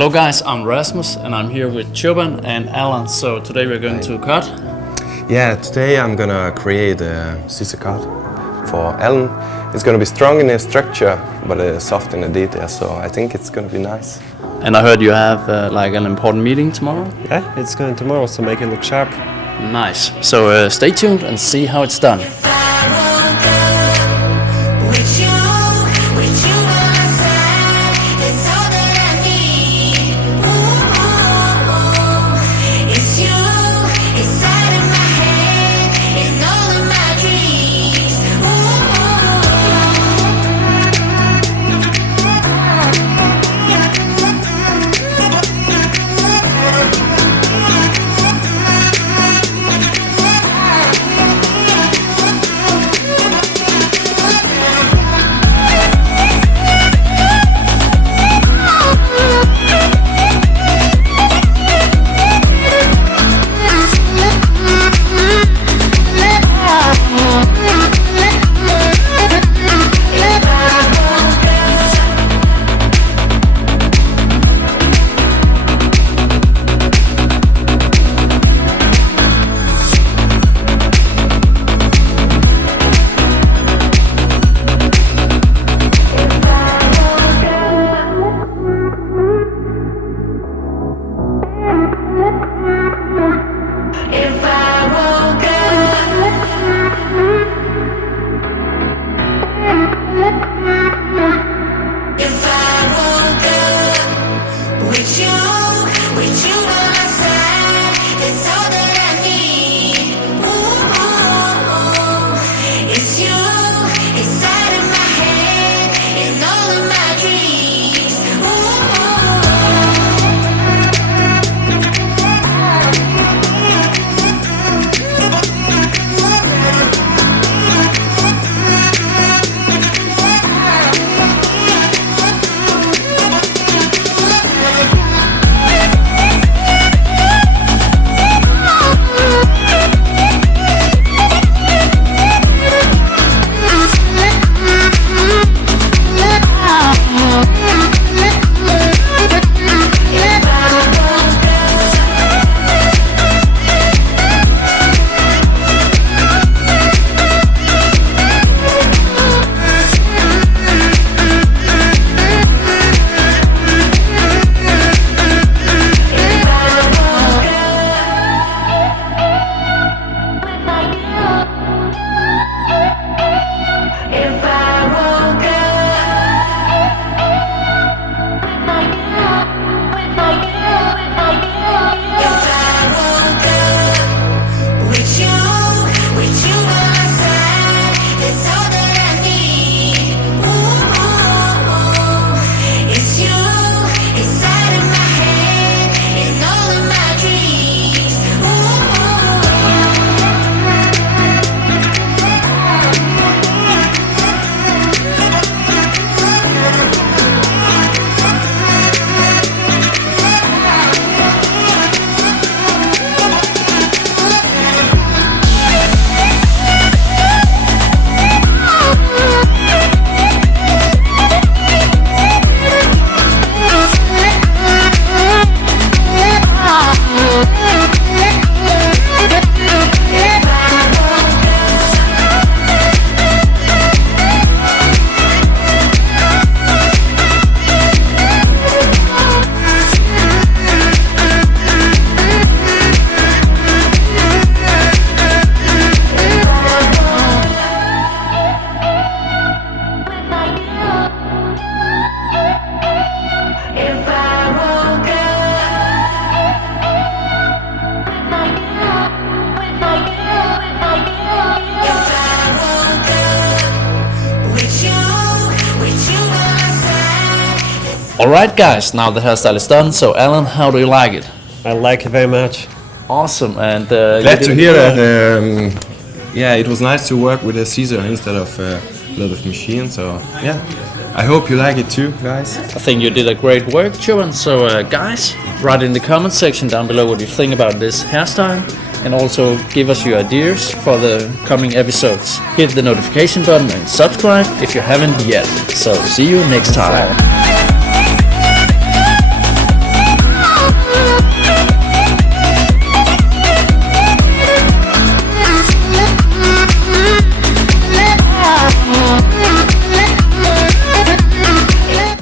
Hello guys, I'm Rasmus and I'm here with Choban and Alan. So today we're going to cut. Yeah, today I'm gonna create a scissor cut for Alan. It's gonna be strong in the structure, but soft in the detail. So I think it's gonna be nice. And I heard you have like an important meeting tomorrow. Yeah, it's going tomorrow, so make it look sharp. Nice. So stay tuned and see how it's done. Alright guys, now the hairstyle is done. So Alan, how do you like it? I like it very much. Awesome. And Glad to hear that. Yeah, it was nice to work with a scissor instead of a lot of machine. So yeah, I hope you like it too, guys. I think you did a great work, Choban. So guys, write in the comment section down below what you think about this hairstyle. And also give us your ideas for the coming episodes. Hit the notification button and subscribe if you haven't yet. So see you next time.